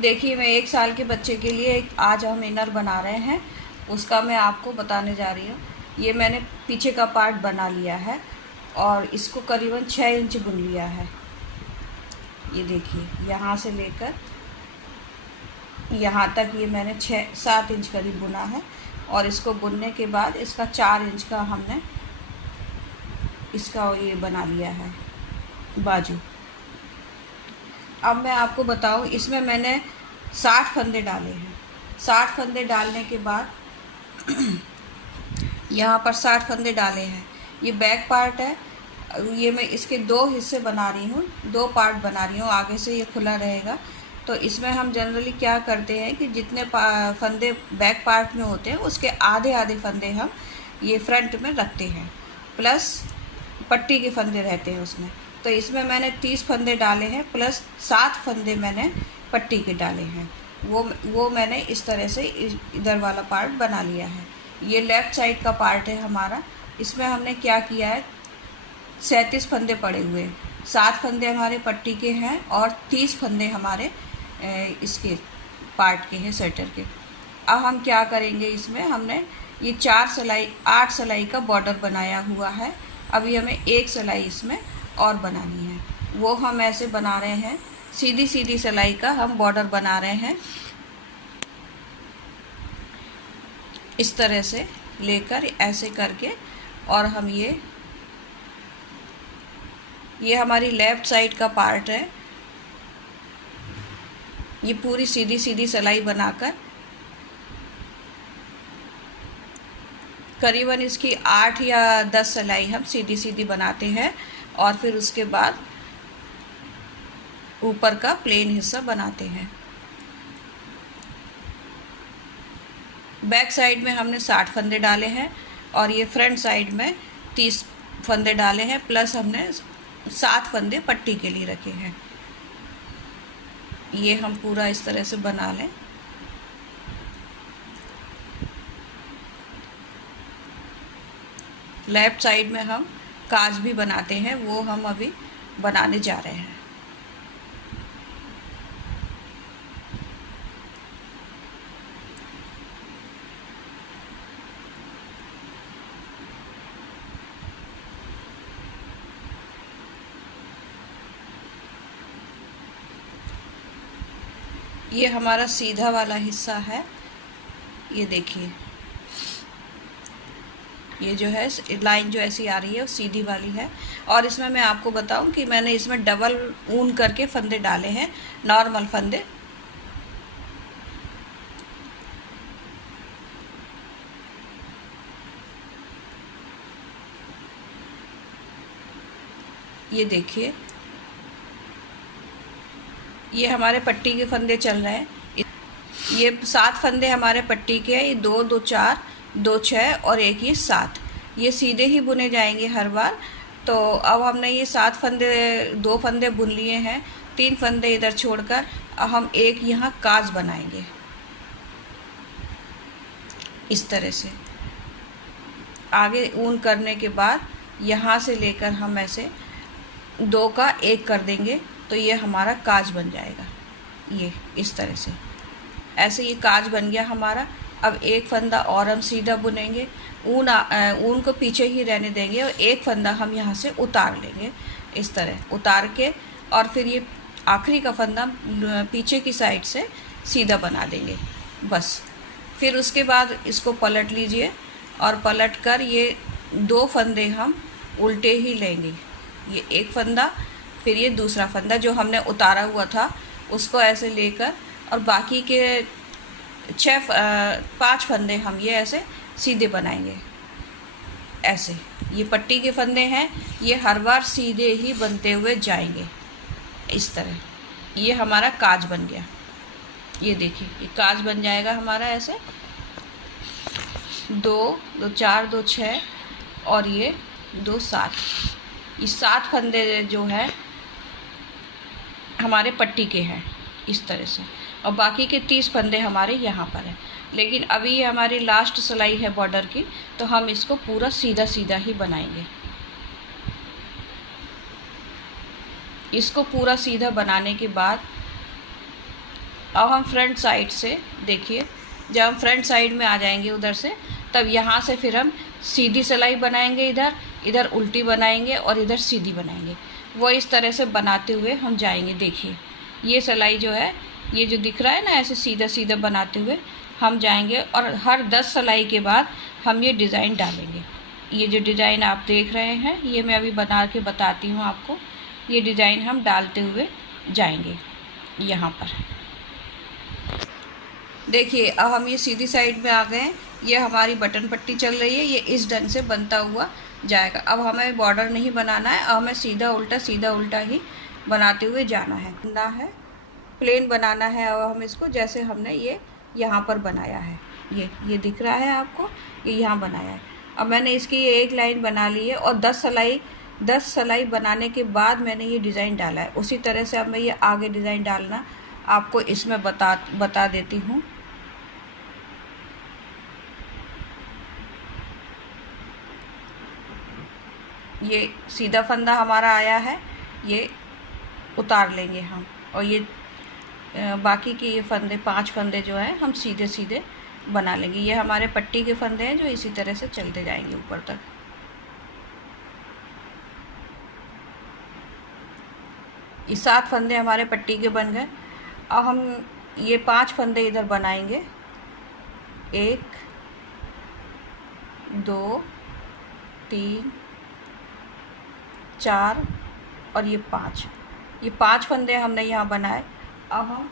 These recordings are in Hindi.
देखिए, मैं 1 साल के बच्चे के लिए आज हम इनर बना रहे हैं, उसका मैं आपको बताने जा रही हूँ। ये मैंने पीछे का पार्ट बना लिया है और इसको करीबन 6 इंच बुन लिया है। ये देखिए, यहाँ से लेकर यहाँ तक ये मैंने 6-7 इंच करीब बुना है और इसको बुनने के बाद इसका 4 इंच का हमने इसका ये बना लिया है बाजू। अब मैं आपको बताऊं, इसमें मैंने 60 फंदे डाले हैं। 60 फंदे डालने के बाद यहाँ पर 60 फंदे डाले हैं। ये बैक पार्ट है, ये मैं इसके 2 हिस्से बना रही हूँ, 2 पार्ट बना रही हूँ। आगे से ये खुला रहेगा। तो इसमें हम जनरली क्या करते हैं कि जितने फंदे बैक पार्ट में होते हैं उसके आधे आधे फंदे हम ये फ्रंट में रखते हैं, प्लस पट्टी के फंदे रहते हैं उसमें। तो इसमें मैंने 30 फंदे डाले हैं, प्लस 7 फंदे मैंने पट्टी के डाले हैं। वो मैंने इस तरह से इधर वाला पार्ट बना लिया है। ये लेफ़्ट साइड का पार्ट है हमारा। इसमें हमने क्या किया है, 37 फंदे पड़े हुए हैं। 7 फंदे हमारे पट्टी के हैं और 30 फंदे हमारे इसके पार्ट के हैं, स्वेटर के। अब हम क्या करेंगे, इसमें हमने ये 8 सिलाई का बॉर्डर बनाया हुआ है। अभी हमें 1 सिलाई इसमें और बनानी है, वो हम ऐसे बना रहे हैं। सीधी सीधी सिलाई का हम बॉर्डर बना रहे हैं, इस तरह से लेकर ऐसे करके। और हम ये हमारी लेफ़्ट साइड का पार्ट है। ये पूरी सीधी सीधी सिलाई बनाकर करीबन इसकी 8 या 10 सिलाई हम सीधी सीधी बनाते हैं और फिर उसके बाद ऊपर का प्लेन हिस्सा बनाते हैं। बैक साइड में हमने 60 फंदे डाले हैं और ये फ्रंट साइड में 30 फंदे डाले हैं, प्लस हमने 7 फंदे पट्टी के लिए रखे हैं। ये हम पूरा इस तरह से बना लें। लेफ़्ट साइड में हम काज भी बनाते हैं, वो हम अभी बनाने जा रहे हैं। ये हमारा सीधा वाला हिस्सा है। ये देखिए, ये जो है लाइन जो ऐसी आ रही है वो सीधी वाली है। और इसमें मैं आपको बताऊं कि मैंने इसमें डबल ऊन करके फंदे डाले हैं, नॉर्मल फंदे। ये देखिए, ये हमारे पट्टी के फंदे चल रहे हैं। ये 7 फंदे हमारे पट्टी के हैं। ये 2, 2, 4, 2, 6 और एक ये 7, ये सीधे ही बुने जाएंगे हर बार। तो अब हमने ये 7 फंदे, 2 फंदे बुन लिए हैं, 3 फंदे इधर छोड़कर अब हम एक यहाँ काज बनाएंगे इस तरह से। आगे ऊन करने के बाद यहाँ से लेकर हम ऐसे 2 का 1 कर देंगे, तो ये हमारा काज बन जाएगा। ये इस तरह से ऐसे ये काज बन गया हमारा। अब एक फंदा और हम सीधा बुनेंगे, ऊन को पीछे ही रहने देंगे और एक फंदा हम यहाँ से उतार लेंगे इस तरह उतार के। और फिर ये आखिरी का फंदा पीछे की साइड से सीधा बना देंगे बस। फिर उसके बाद इसको पलट लीजिए और पलट कर ये 2 फंदे हम उल्टे ही लेंगे। ये एक फंदा, फिर ये दूसरा फंदा जो हमने उतारा हुआ था उसको ऐसे लेकर, और बाकी के 5 फंदे हम ये ऐसे सीधे बनाएंगे ऐसे। ये पट्टी के फंदे हैं, ये हर बार सीधे ही बनते हुए जाएंगे इस तरह। ये हमारा काज बन गया। ये देखिए, ये काज बन जाएगा हमारा ऐसे। 2, 2, 4, 2, 6 और ये 2, 7। ये 7 फंदे जो है हमारे पट्टी के हैं इस तरह से, और बाकी के 30 फंदे हमारे यहाँ पर हैं। लेकिन अभी ये हमारी लास्ट सिलाई है बॉर्डर की, तो हम इसको पूरा सीधा सीधा ही बनाएंगे। इसको पूरा सीधा बनाने के बाद अब हम फ्रंट साइड से देखिए, जब हम फ्रंट साइड में आ जाएंगे उधर से, तब यहाँ से फिर हम सीधी सिलाई बनाएंगे, इधर इधर उल्टी बनाएंगे और इधर सीधी बनाएंगे। वो इस तरह से बनाते हुए हम जाएंगे। देखिए ये सिलाई जो है, ये जो दिख रहा है ना, ऐसे सीधा सीधा बनाते हुए हम जाएंगे और हर 10 सिलाई के बाद हम ये डिज़ाइन डालेंगे। ये जो डिज़ाइन आप देख रहे हैं, ये मैं अभी बना के बताती हूँ आपको। ये डिज़ाइन हम डालते हुए जाएंगे यहाँ पर। देखिए अब हम ये सीधी साइड में आ गए हैं। ये हमारी बटन पट्टी चल रही है, ये इस ढंग से बनता हुआ जाएगा। अब हमें बॉर्डर नहीं बनाना है, अब हमें सीधा उल्टा ही बनाते हुए जाना है। प्लेन बनाना है। अब हम इसको जैसे हमने ये यहाँ पर बनाया है, ये दिख रहा है आपको, ये यहाँ बनाया है। अब मैंने इसकी ये एक लाइन बना ली है और 10 सिलाई बनाने के बाद मैंने ये डिज़ाइन डाला है। उसी तरह से अब मैं ये आगे डिज़ाइन डालना आपको इसमें बता देती हूँ। ये सीधा फंदा हमारा आया है, ये उतार लेंगे हम, और ये बाकी के ये फंदे 5 फंदे जो हैं हम सीधे सीधे बना लेंगे। ये हमारे पट्टी के फंदे हैं जो इसी तरह से चलते जाएंगे ऊपर तक। ये 7 फंदे हमारे पट्टी के बन गए। अब हम ये 5 फंदे इधर बनाएंगे, 1 2 3 4 और ये 5 फंदे हमने यहाँ बनाए। अब हम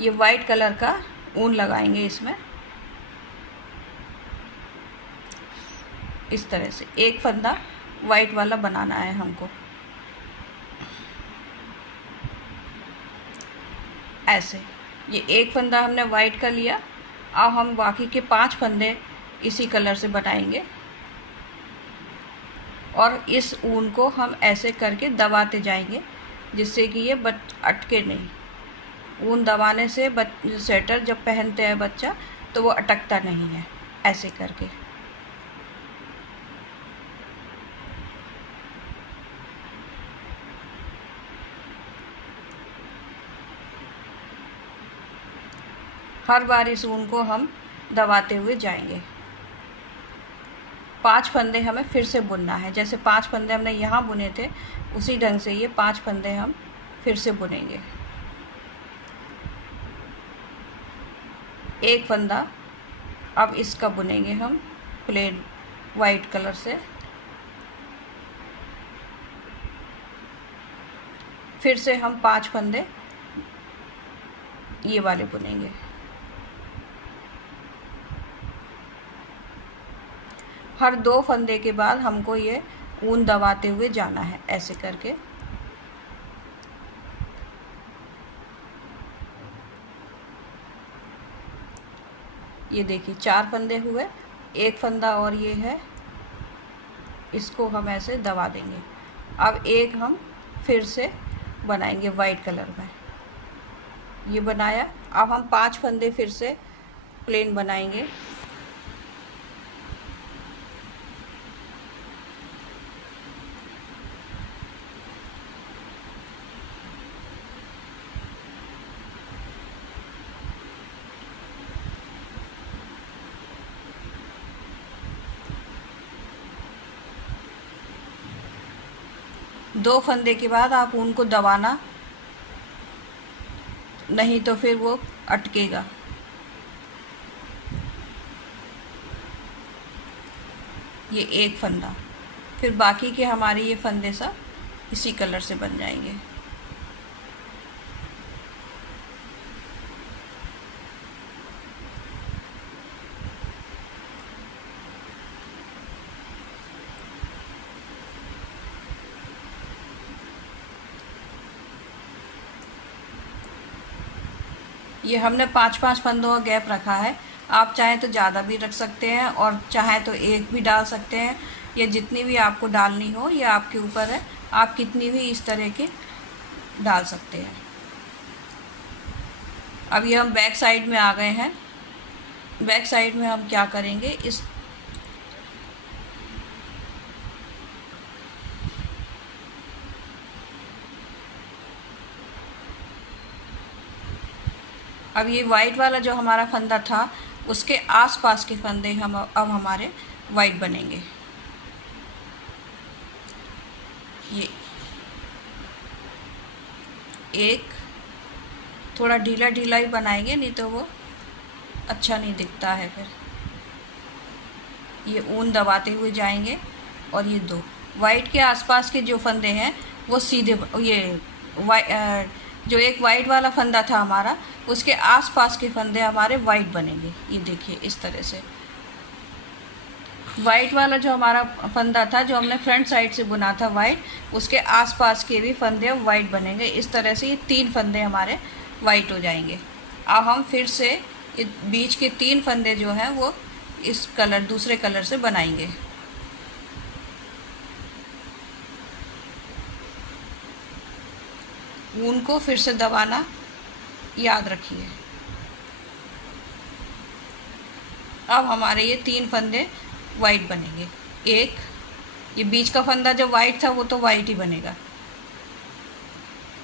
ये वाइट कलर का ऊन लगाएंगे इसमें, इस तरह से एक फंदा वाइट वाला बनाना है हमको, ऐसे। ये एक फंदा हमने वाइट का लिया। अब हम बाकी के 5 फंदे इसी कलर से बनाएंगे और इस ऊन को हम ऐसे करके दबाते जाएंगे जिससे कि ये अटके नहीं। ऊन दबाने से स्वेटर जब पहनते हैं बच्चा तो वो अटकता नहीं है, ऐसे करके। हर बार इस ऊन को हम दबाते हुए जाएंगे। 5 फंदे हमें फिर से बुनना है। जैसे 5 फंदे हमने यहाँ बुने थे उसी ढंग से ये 5 फंदे हम फिर से बुनेंगे। एक फंदा अब इसका बुनेंगे हम प्लेन वाइट कलर से, फिर से हम 5 फंदे ये वाले बुनेंगे। हर 2 फंदे के बाद हमको ये ऊन दबाते हुए जाना है, ऐसे करके। ये देखिए 4 फंदे हुए, एक फंदा और ये है, इसको हम ऐसे दबा देंगे। अब एक हम फिर से बनाएंगे वाइट कलर में, ये बनाया। अब हम 5 फंदे फिर से प्लेन बनाएंगे। दो फंदे के बाद आप ऊन को दबाना, नहीं तो फिर वो अटकेगा। ये एक फंदा, फिर बाकी के हमारे ये फंदे सब इसी कलर से बन जाएंगे। ये हमने 5-5 फंदों का गैप रखा है। आप चाहें तो ज़्यादा भी रख सकते हैं और चाहें तो एक भी डाल सकते हैं, या जितनी भी आपको डालनी हो ये आपके ऊपर है। आप कितनी भी इस तरह के डाल सकते हैं। अब ये हम बैक साइड में आ गए हैं। बैक साइड में हम क्या करेंगे, इस अब ये वाइट वाला जो हमारा फंदा था उसके आसपास के फंदे हम अब हमारे वाइट बनेंगे। ये एक थोड़ा ढीला ढीला ही बनाएंगे, नहीं तो वो अच्छा नहीं दिखता है फिर। ये ऊन दबाते हुए जाएंगे और ये दो वाइट के आसपास के जो फंदे हैं वो सीधे, ये जो एक वाइट वाला फंदा था हमारा उसके आसपास के फंदे हमारे वाइट बनेंगे। ये देखिए इस तरह से वाइट वाला जो हमारा फंदा था जो हमने फ्रंट साइड से बुना था वाइट, उसके आसपास के भी फंदे वाइट बनेंगे। इस तरह से ये 3 फंदे हमारे वाइट हो जाएंगे। अब हम फिर से बीच के 3 फंदे जो हैं वो इस कलर दूसरे कलर से बनाएंगे। ऊन को फिर से दबाना याद रखिए। अब हमारे ये 3 फंदे वाइट बनेंगे। एक ये बीच का फंदा जो वाइट था वो तो वाइट ही बनेगा,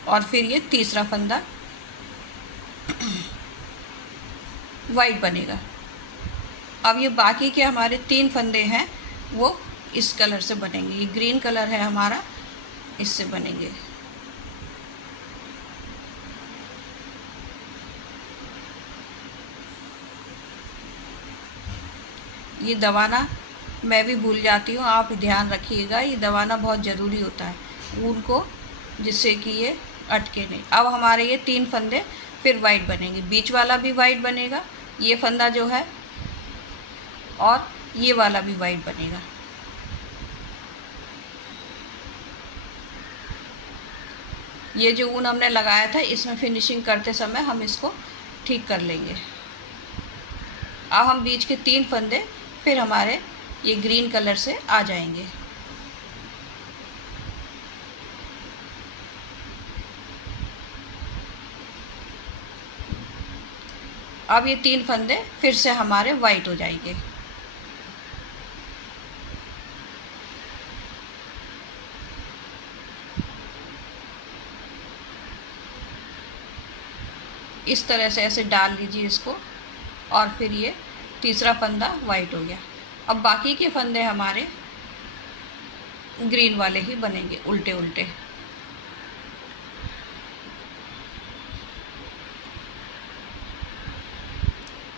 और फिर ये तीसरा फंदा वाइट बनेगा। अब ये बाकी के हमारे 3 फंदे हैं वो इस कलर से बनेंगे। ये ग्रीन कलर है हमारा, इससे बनेंगे। ये दबाना मैं भी भूल जाती हूँ, आप ध्यान रखिएगा, ये दबाना बहुत ज़रूरी होता है ऊन को, जिससे कि ये अटके नहीं। अब हमारे ये 3 फंदे फिर वाइट बनेंगे। बीच वाला भी वाइट बनेगा, ये फंदा जो है, और ये वाला भी वाइट बनेगा। ये जो ऊन हमने लगाया था इसमें फिनिशिंग करते समय हम इसको ठीक कर लेंगे। अब हम बीच के 3 फंदे फिर हमारे ये ग्रीन कलर से आ जाएंगे। अब ये 3 फंदे फिर से हमारे वाइट हो जाएंगे। इस तरह से ऐसे डाल लीजिए इसको, और फिर ये तीसरा फंदा वाइट हो गया। अब बाकी के फंदे हमारे ग्रीन वाले ही बनेंगे, उल्टे उल्टे।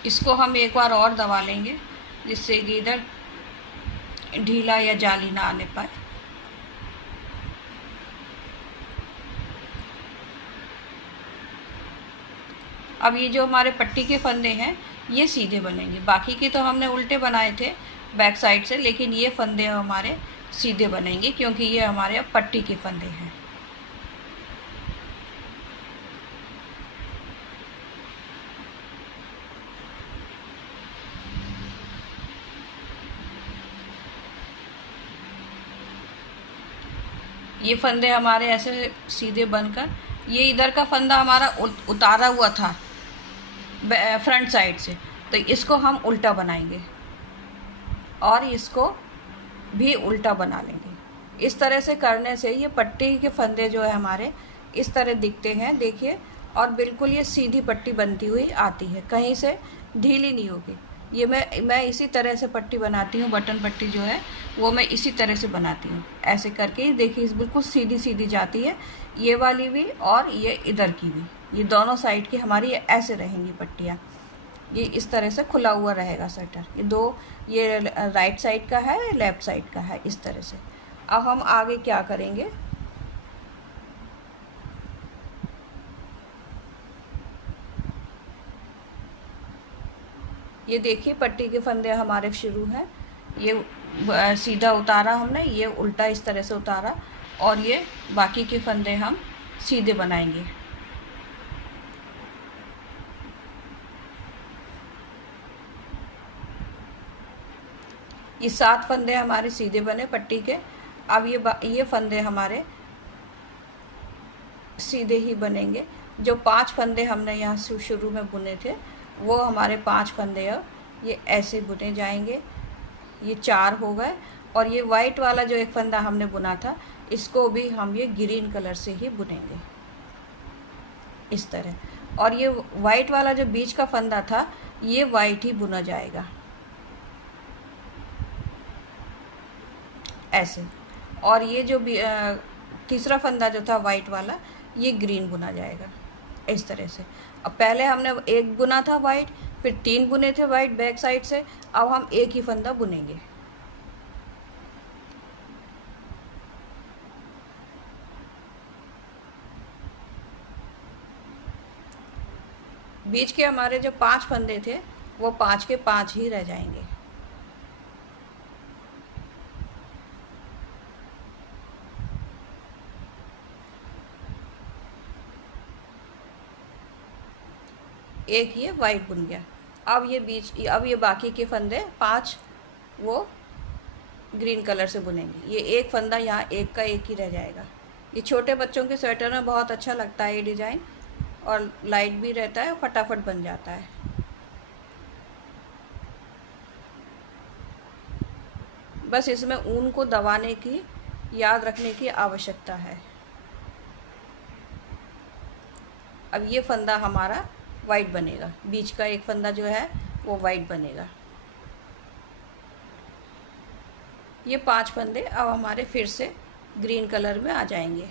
इसको हम एक बार और दबा लेंगे, जिससे कि इधर ढीला या जाली ना आने पाए। अब ये जो हमारे पट्टी के फंदे हैं ये सीधे बनेंगे। बाकी के तो हमने उल्टे बनाए थे बैक साइड से, लेकिन ये फंदे हमारे सीधे बनेंगे क्योंकि ये हमारे अब पट्टी के फंदे हैं। ये फंदे हमारे ऐसे सीधे बनकर, ये इधर का फंदा हमारा उतारा हुआ था फ्रंट साइड से, तो इसको हम उल्टा बनाएंगे और इसको भी उल्टा बना लेंगे। इस तरह से करने से ये पट्टी के फंदे जो है हमारे इस तरह दिखते हैं, देखिए, और बिल्कुल ये सीधी पट्टी बनती हुई आती है, कहीं से ढीली नहीं होगी। ये मैं इसी तरह से पट्टी बनाती हूँ, बटन पट्टी जो है वो मैं इसी तरह से बनाती हूँ। ऐसे करके देखिए बिल्कुल सीधी सीधी जाती है, ये वाली भी और ये इधर की भी, ये दोनों साइड की हमारी ऐसे रहेंगी पट्टियाँ। ये इस तरह से खुला हुआ रहेगा शटर। ये दो, ये राइट साइड का है, लेफ़्ट साइड का है, इस तरह से। अब हम आगे क्या करेंगे, ये देखिए पट्टी के फंदे हमारे शुरू हैं। ये सीधा उतारा हमने, ये उल्टा इस तरह से उतारा, और ये बाकी के फंदे हम सीधे बनाएंगे। ये 7 फंदे हमारे सीधे बने पट्टी के। अब ये फंदे हमारे सीधे ही बनेंगे। जो 5 फंदे हमने यहाँ शुरू में बुने थे वो हमारे 5 फंदे अब ये ऐसे बुने जाएंगे। ये 4 हो गए, और ये वाइट वाला जो एक फंदा हमने बुना था इसको भी हम ये ग्रीन कलर से ही बुनेंगे इस तरह। और ये वाइट वाला जो बीच का फंदा था ये वाइट ही बुना जाएगा ऐसे। और ये जो तीसरा फंदा जो था वाइट वाला ये ग्रीन बुना जाएगा इस तरह से। अब पहले हमने एक बुना था वाइट, फिर 3 बुने थे वाइट बैक साइड से, अब हम एक ही फंदा बुनेंगे। बीच के हमारे जो 5 फंदे थे वो 5 के 5 ही रह जाएंगे। एक ये वाइट बुन गया। अब ये बाकी के फंदे 5 वो ग्रीन कलर से बुनेंगे। ये एक फंदा यहाँ एक का एक ही रह जाएगा। ये छोटे बच्चों के स्वेटर में बहुत अच्छा लगता है ये डिज़ाइन, और लाइट भी रहता है, फटाफट बन जाता है। बस इसमें ऊन को दबाने की, याद रखने की आवश्यकता है। अब ये फंदा हमारा वाइट बनेगा, बीच का एक फंदा जो है वो वाइट बनेगा। ये 5 फंदे अब हमारे फिर से ग्रीन कलर में आ जाएंगे।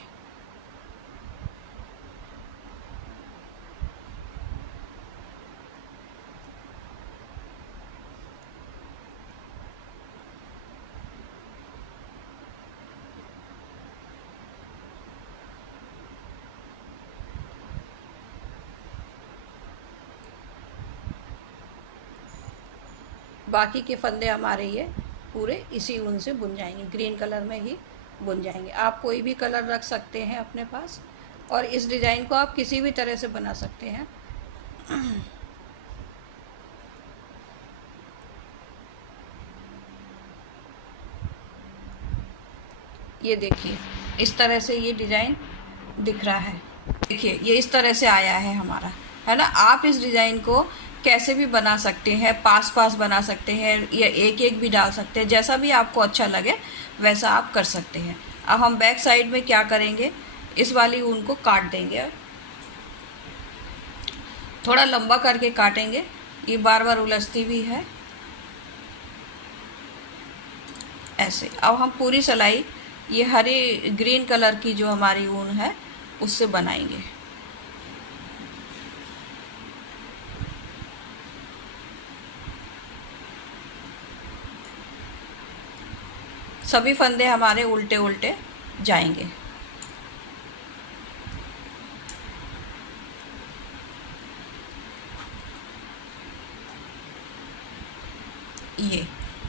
बाकी के फंदे हमारे ये पूरे इसी ऊन से बुन जाएंगे, ग्रीन कलर में ही बुन जाएंगे। आप कोई भी कलर रख सकते हैं अपने पास, और इस डिज़ाइन को आप किसी भी तरह से बना सकते हैं। ये देखिए इस तरह से ये डिज़ाइन दिख रहा है। देखिए ये इस तरह से आया है हमारा, है ना। आप इस डिज़ाइन को कैसे भी बना सकते हैं, पास पास बना सकते हैं या एक एक भी डाल सकते हैं, जैसा भी आपको अच्छा लगे वैसा आप कर सकते हैं। अब हम बैक साइड में क्या करेंगे, इस वाली ऊन को काट देंगे, थोड़ा लंबा करके काटेंगे, ये बार बार उलझती भी है ऐसे। अब हम पूरी सिलाई ये हरी ग्रीन कलर की जो हमारी ऊन है उससे बनाएंगे। सभी फंदे हमारे उल्टे उल्टे जाएंगे।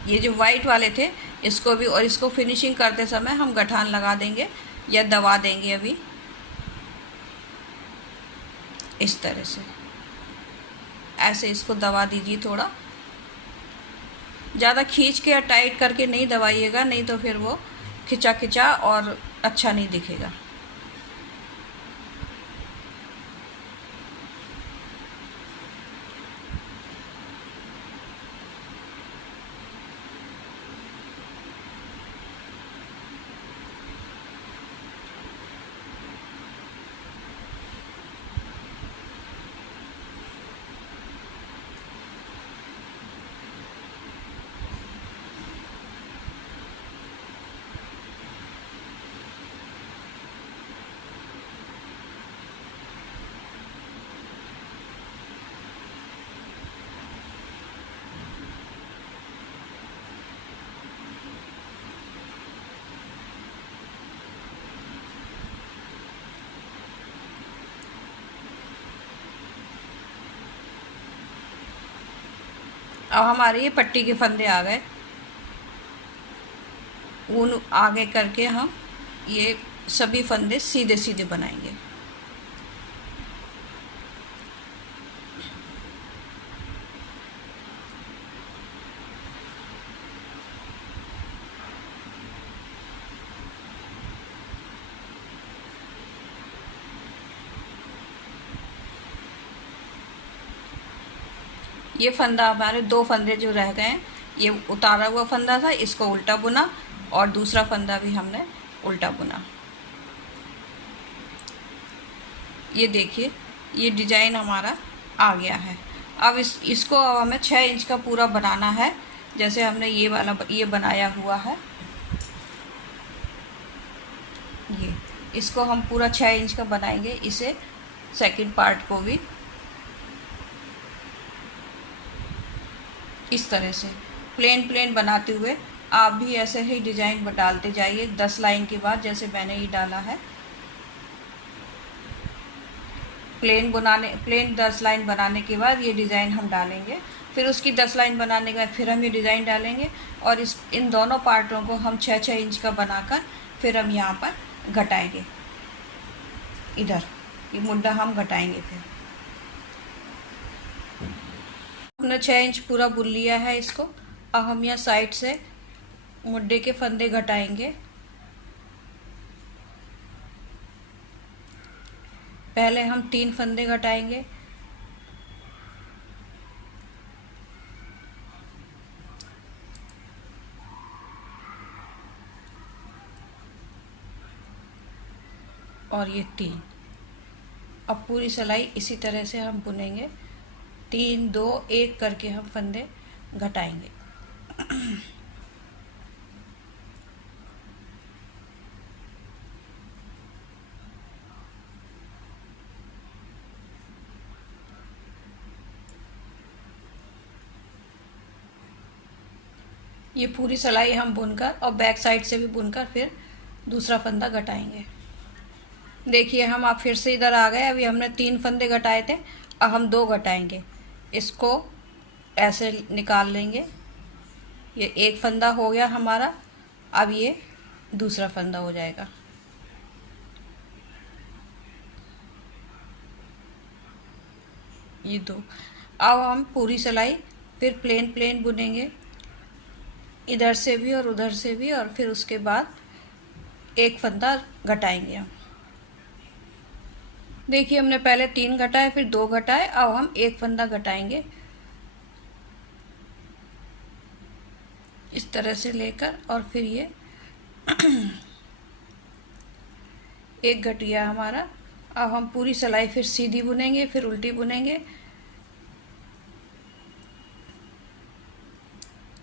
ये जो वाइट वाले थे इसको भी, और इसको फिनिशिंग करते समय हम गठान लगा देंगे या दबा देंगे। अभी इस तरह से ऐसे इसको दबा दीजिए, थोड़ा ज़्यादा खींच के या टाइट करके नहीं दबाइएगा, नहीं तो फिर वो खिंचा खिंचा और अच्छा नहीं दिखेगा। अब हमारे ये पट्टी के फंदे आ गए, ऊन आगे करके हम ये सभी फंदे सीधे सीधे बनाएंगे। ये फंदा हमारे 2 फंदे जो रह गए हैं, ये उतारा हुआ फंदा था, इसको उल्टा बुना, और दूसरा फंदा भी हमने उल्टा बुना। ये देखिए ये डिज़ाइन हमारा आ गया है। अब इसको अब हमें 6 इंच का पूरा बनाना है, जैसे हमने ये वाला ये बनाया हुआ है। ये इसको हम पूरा 6 इंच का बनाएंगे, इसे सेकंड पार्ट को भी इस तरह से प्लेन प्लेन बनाते हुए आप भी ऐसे ही डिज़ाइन डालते जाइए। 10 लाइन के बाद जैसे मैंने ये डाला है, प्लेन 10 लाइन बनाने के बाद ये डिज़ाइन हम डालेंगे। फिर उसकी 10 लाइन बनाने के बाद फिर हम ये डिज़ाइन डालेंगे, और इन दोनों पार्टों को हम 6-6 इंच का बनाकर फिर हम यहाँ पर घटाएंगे। इधर ये मुड्ढा हम घटाएंगे। फिर हमने 6 इंच पूरा बुन लिया है इसको। अब हम यहाँ साइड से मुड्ढे के फंदे घटाएंगे। पहले हम 3 फंदे घटाएंगे, और ये 3। अब पूरी सिलाई इसी तरह से हम बुनेंगे, 3 2 1 करके हम फंदे घटाएंगे। ये पूरी सिलाई हम बुनकर और बैक साइड से भी बुनकर फिर दूसरा फंदा घटाएंगे। देखिए हम आप फिर से इधर आ गए। अभी हमने 3 फंदे घटाए थे, अब हम 2 घटाएंगे। इसको ऐसे निकाल लेंगे। ये एक फंदा हो गया हमारा, अब ये दूसरा फंदा हो जाएगा। ये 2। अब हम पूरी सिलाई फिर प्लेन प्लेन बुनेंगे, इधर से भी और उधर से भी, और फिर उसके बाद एक फंदा घटाएंगे हम। देखिए हमने पहले 3 घटाए, फिर 2 घटाए, अब हम एक फंदा घटाएंगे इस तरह से लेकर, और फिर ये एक घट गया हमारा। अब हम पूरी सिलाई फिर सीधी बुनेंगे, फिर उल्टी बुनेंगे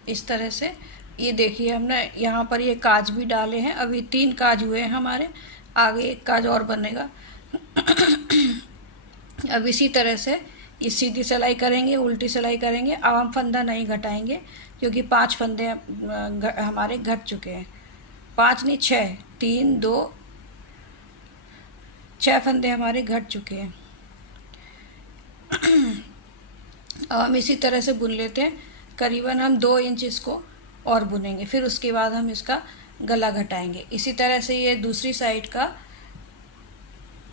इस तरह से। ये देखिए हमने यहाँ पर ये काज भी डाले हैं। अभी 3 काज हुए हैं हमारे, आगे एक काज और बनेगा। अब इसी तरह से ये सीधी सिलाई करेंगे, उल्टी सिलाई करेंगे। अब हम फंदा नहीं घटाएंगे क्योंकि 5 फंदे हमारे घट चुके हैं। 5 नहीं 6, 3 2 6 फंदे हमारे घट चुके हैं। अब हम इसी तरह से बुन लेते हैं। करीबन हम 2 इंच इसको और बुनेंगे, फिर उसके बाद हम इसका गला घटाएंगे। इसी तरह से ये दूसरी साइड का,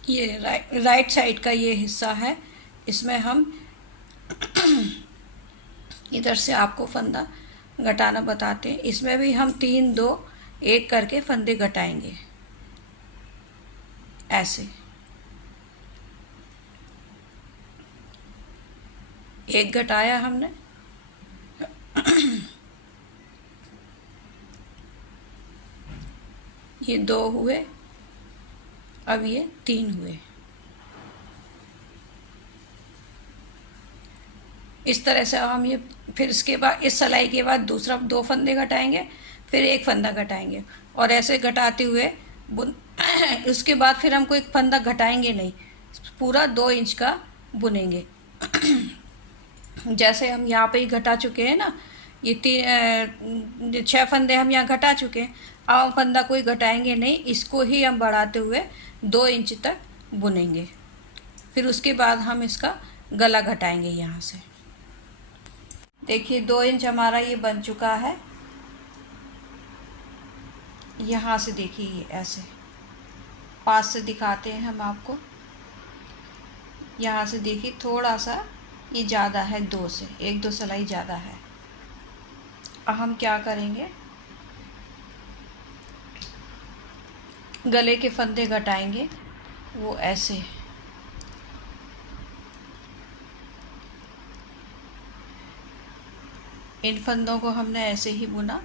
ये राइट साइड का ये हिस्सा है, इसमें हम इधर से आपको फंदा घटाना बताते हैं। इसमें भी हम 3 2 1 करके फंदे घटाएंगे ऐसे। एक घटाया हमने, ये 2 हुए, अब ये 3 हुए। इस तरह से हम ये फिर इसके बाद इस सिलाई के बाद दूसरा 2 फंदे घटाएंगे, फिर एक फंदा घटाएंगे, और ऐसे घटाते हुए बुन उसके बाद फिर हम कोई फंदा घटाएंगे नहीं, पूरा 2 इंच का बुनेंगे। जैसे हम यहाँ पे ही घटा चुके हैं ना, ये 6 फंदे हम यहाँ घटा चुके हैं। अब हम फंदा कोई घटाएंगे नहीं, इसको ही हम बढ़ाते हुए 2 इंच तक बुनेंगे। फिर उसके बाद हम इसका गला घटाएंगे यहाँ से। देखिए 2 इंच हमारा ये बन चुका है। यहाँ से देखिए ये ऐसे पास से दिखाते हैं हम आपको। यहाँ से देखिए थोड़ा सा ये ज़्यादा है, 2 से 1-2 सिलाई ज़्यादा है। अब हम क्या करेंगे, गले के फंदे घटाएंगे, वो ऐसे। इन फंदों को हमने ऐसे ही बुना।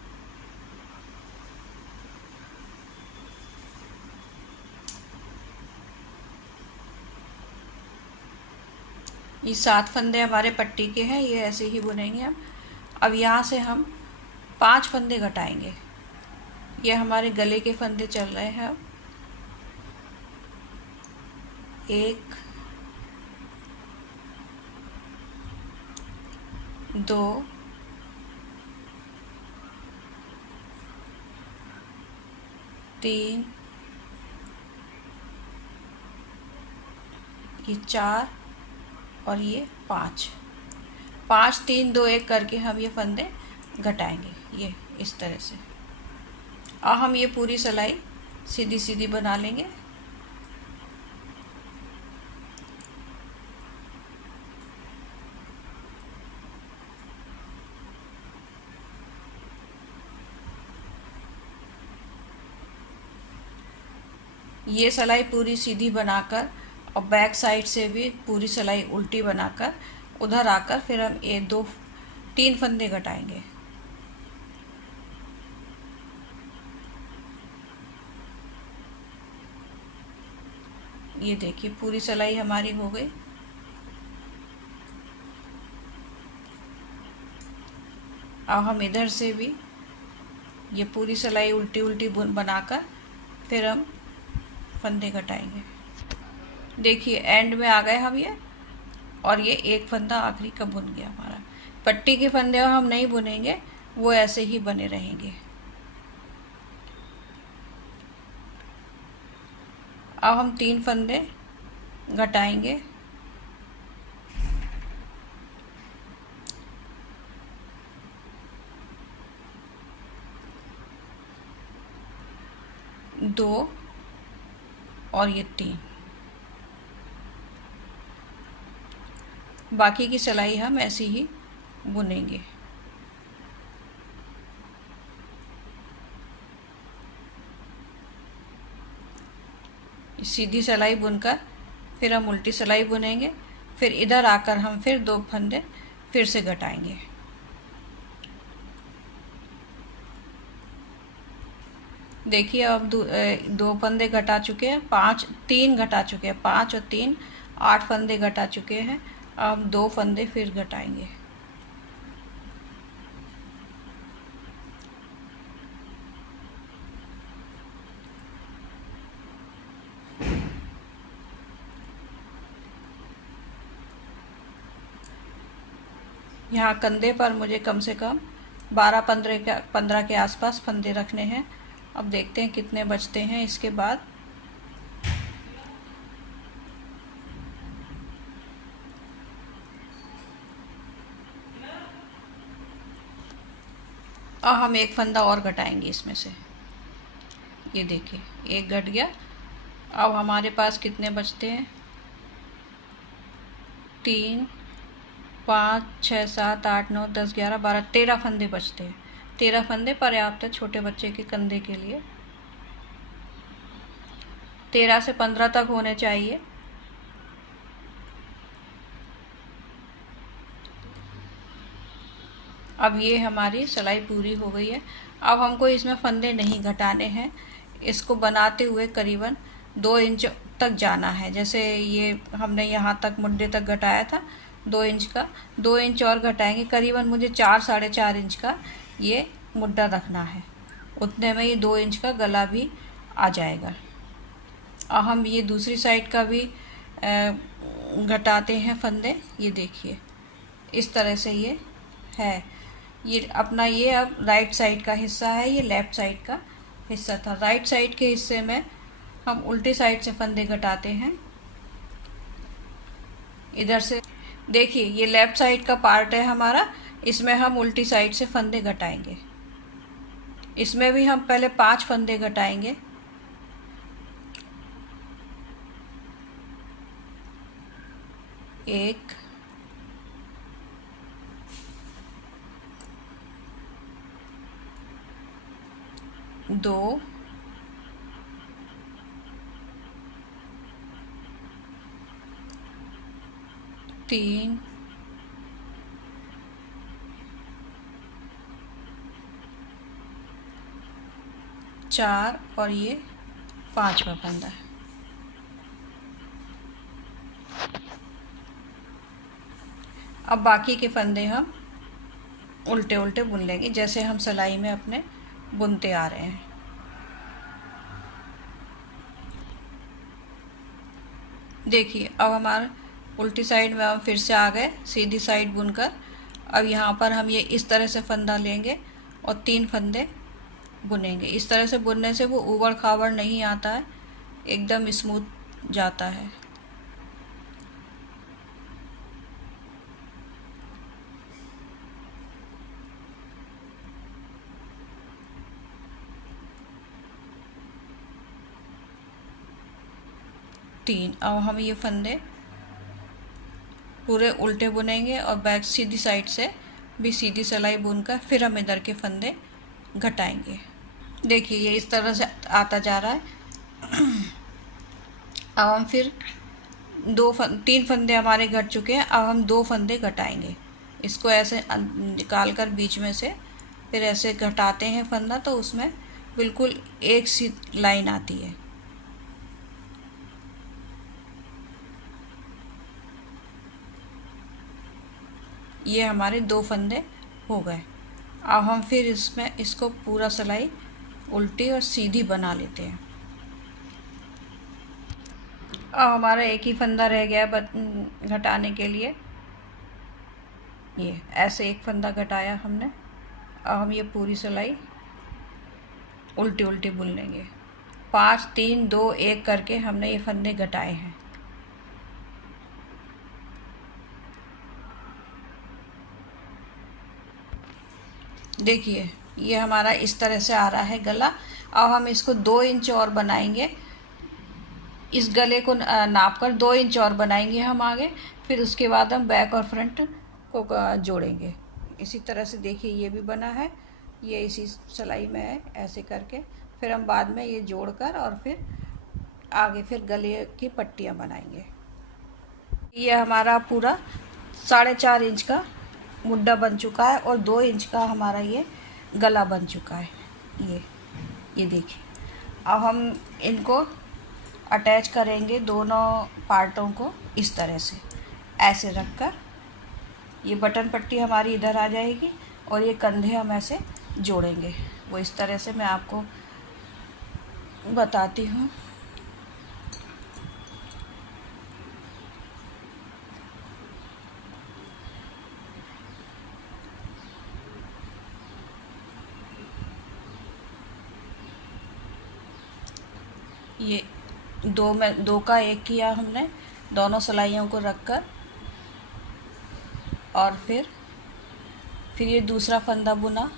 ये 7 फंदे हमारे पट्टी के हैं, ये ऐसे ही बुनेंगे हम। अब यहाँ से हम 5 फंदे घटाएंगे। ये हमारे गले के फंदे चल रहे हैं। अब 1 2 3 ये 4 और ये 5 5 3 2 1 करके हम ये फंदे घटाएंगे, ये इस तरह से। अब हम ये पूरी सिलाई सीधी सीधी बना लेंगे। ये सिलाई पूरी सीधी बनाकर और बैक साइड से भी पूरी सिलाई उल्टी बनाकर उधर आकर फिर हम 1 2 3 फंदे घटाएंगे। ये देखिए पूरी सिलाई हमारी हो गई। अब हम इधर से भी ये पूरी सिलाई उल्टी उल्टी बुन बनाकर फिर हम फंदे घटाएंगे। देखिए एंड में आ गए हम ये, और ये एक फंदा आखिरी का बुन गया हमारा। पट्टी के फंदे हम नहीं बुनेंगे, वो ऐसे ही बने रहेंगे। अब हम 3 फंदे घटाएंगे। दो और ये 3, बाकी की सिलाई हम ऐसे ही बुनेंगे। सीधी सिलाई बुनकर फिर हम उल्टी सिलाई बुनेंगे, फिर इधर आकर हम फिर 2 फंदे फिर से घटाएंगे। देखिए अब 2 फंदे घटा चुके हैं, 3 घटा चुके हैं, 5 और 3 8 फंदे घटा चुके हैं। अब 2 फंदे फिर घटाएंगे। यहाँ कंधे पर मुझे कम से कम 12-15 के आसपास फंदे रखने हैं। अब देखते हैं कितने बचते हैं इसके बाद। अब हम एक फंदा और घटाएंगे इसमें से। ये देखिए एक घट गया। अब हमारे पास कितने बचते हैं? 3 5 6 7 8 9 10 11 12 13 फंदे बचते हैं। 13 फंदे पर्याप्त है छोटे बच्चे के कंधे के लिए। 13 से 15 तक होने चाहिए। अब ये हमारी सिलाई पूरी हो गई है। अब हमको इसमें फंदे नहीं घटाने हैं। इसको बनाते हुए करीबन 2 इंच तक जाना है। जैसे ये हमने यहाँ तक मुड्ढे तक घटाया था 2 इंच का, 2 इंच और घटाएंगे। करीबन मुझे 4 साढ़े 4 इंच का ये मुड्ढा रखना है। उतने में ये 2 इंच का गला भी आ जाएगा। अब हम ये दूसरी साइड का भी घटाते हैं फंदे। ये देखिए इस तरह से ये है। ये अपना ये अब राइट साइड का हिस्सा है, ये लेफ़्ट साइड का हिस्सा था। राइट साइड के हिस्से में हम उल्टी साइड से फंदे घटाते हैं। इधर से देखिए ये लेफ़्ट साइड का पार्ट है हमारा, इसमें हम उल्टी साइड से फंदे घटाएंगे। इसमें भी हम पहले 5 फंदे घटाएंगे। एक, दो, तीन, चार और ये 5वां फंदा है। अब बाकी के फंदे हम उल्टे उल्टे बुन लेंगे, जैसे हम सिलाई में अपने बुनते आ रहे हैं। देखिए अब हमारा उल्टी साइड में हम फिर से आ गए सीधी साइड बुनकर। अब यहाँ पर हम ये इस तरह से फंदा लेंगे और 3 फंदे बुनेंगे। इस तरह से बुनने से वो ऊबड़ खाबड़ नहीं आता है, एकदम स्मूथ जाता है। अब हम ये फंदे पूरे उल्टे बुनेंगे और बैक सीधी साइड से भी सीधी सिलाई बुनकर फिर हम इधर के फंदे घटाएंगे। देखिए ये इस तरह से आता जा रहा है। अब हम फिर 3 फंदे हमारे घट चुके हैं। अब हम 2 फंदे घटाएंगे। इसको ऐसे निकाल कर बीच में से फिर ऐसे घटाते हैं फंदा, तो उसमें बिल्कुल एक सी लाइन आती है। ये हमारे 2 फंदे हो गए। अब हम फिर इसको पूरा सिलाई उल्टी और सीधी बना लेते हैं। अब हमारा एक ही फंदा रह गया है घटाने के लिए। ये ऐसे एक फंदा घटाया हमने। अब हम ये पूरी सिलाई उल्टी उल्टी बुन लेंगे। 5 3 2 1 करके हमने ये फंदे घटाए हैं। देखिए ये हमारा इस तरह से आ रहा है गला। अब हम इसको 2 इंच और बनाएंगे। इस गले को नाप कर 2 इंच और बनाएंगे हम आगे। फिर उसके बाद हम बैक और फ्रंट को जोड़ेंगे। इसी तरह से देखिए ये भी बना है, ये इसी सिलाई में है ऐसे करके। फिर हम बाद में ये जोड़कर और फिर आगे फिर गले की पट्टियाँ बनाएंगे। ये हमारा पूरा 4.5 इंच का मुड्ढा बन चुका है और 2 इंच का हमारा ये गला बन चुका है। ये देखिए अब हम इनको अटैच करेंगे दोनों पार्टों को इस तरह से ऐसे रखकर। ये बटन पट्टी हमारी इधर आ जाएगी और ये कंधे हम ऐसे जोड़ेंगे। वो इस तरह से मैं आपको बताती हूँ। ये 2 का 1 किया हमने दोनों सिलाइयों को रखकर, और फिर ये दूसरा फंदा बुना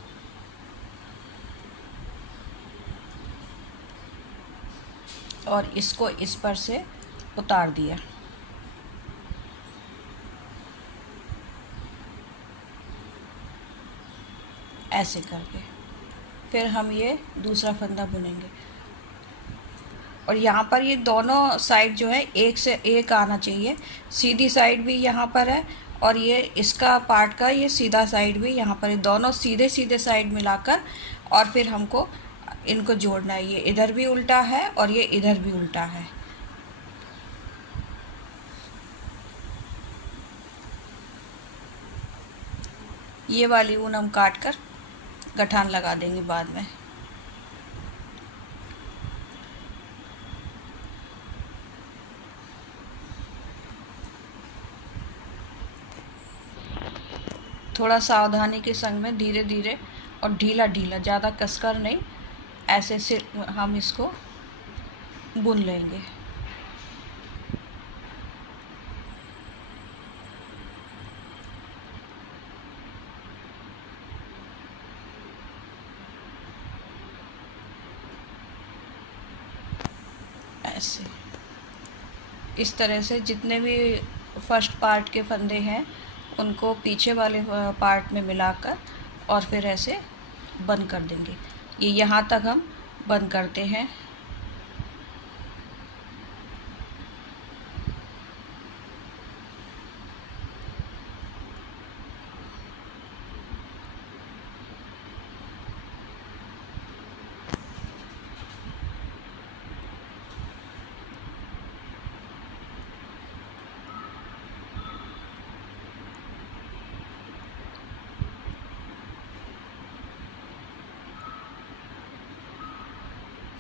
और इसको इस पर से उतार दिया। ऐसे करके फिर हम ये दूसरा फंदा बुनेंगे। और यहाँ पर ये दोनों साइड जो है एक से एक आना चाहिए। सीधी साइड भी यहाँ पर है और ये इसका पार्ट का ये सीधा साइड भी यहाँ पर है। दोनों सीधे सीधे साइड मिलाकर और फिर हमको इनको जोड़ना है। ये इधर भी उल्टा है और ये इधर भी उल्टा है। ये वाली ऊन हम काट कर गठान लगा देंगे बाद में। थोड़ा सावधानी के संग में धीरे धीरे और ढीला ढीला, ज़्यादा कसकर नहीं, ऐसे से हम इसको बुन लेंगे। ऐसे इस तरह से जितने भी फर्स्ट पार्ट के फंदे हैं उनको पीछे वाले पार्ट में मिलाकर और फिर ऐसे बंद कर देंगे। ये यहाँ तक हम बंद करते हैं।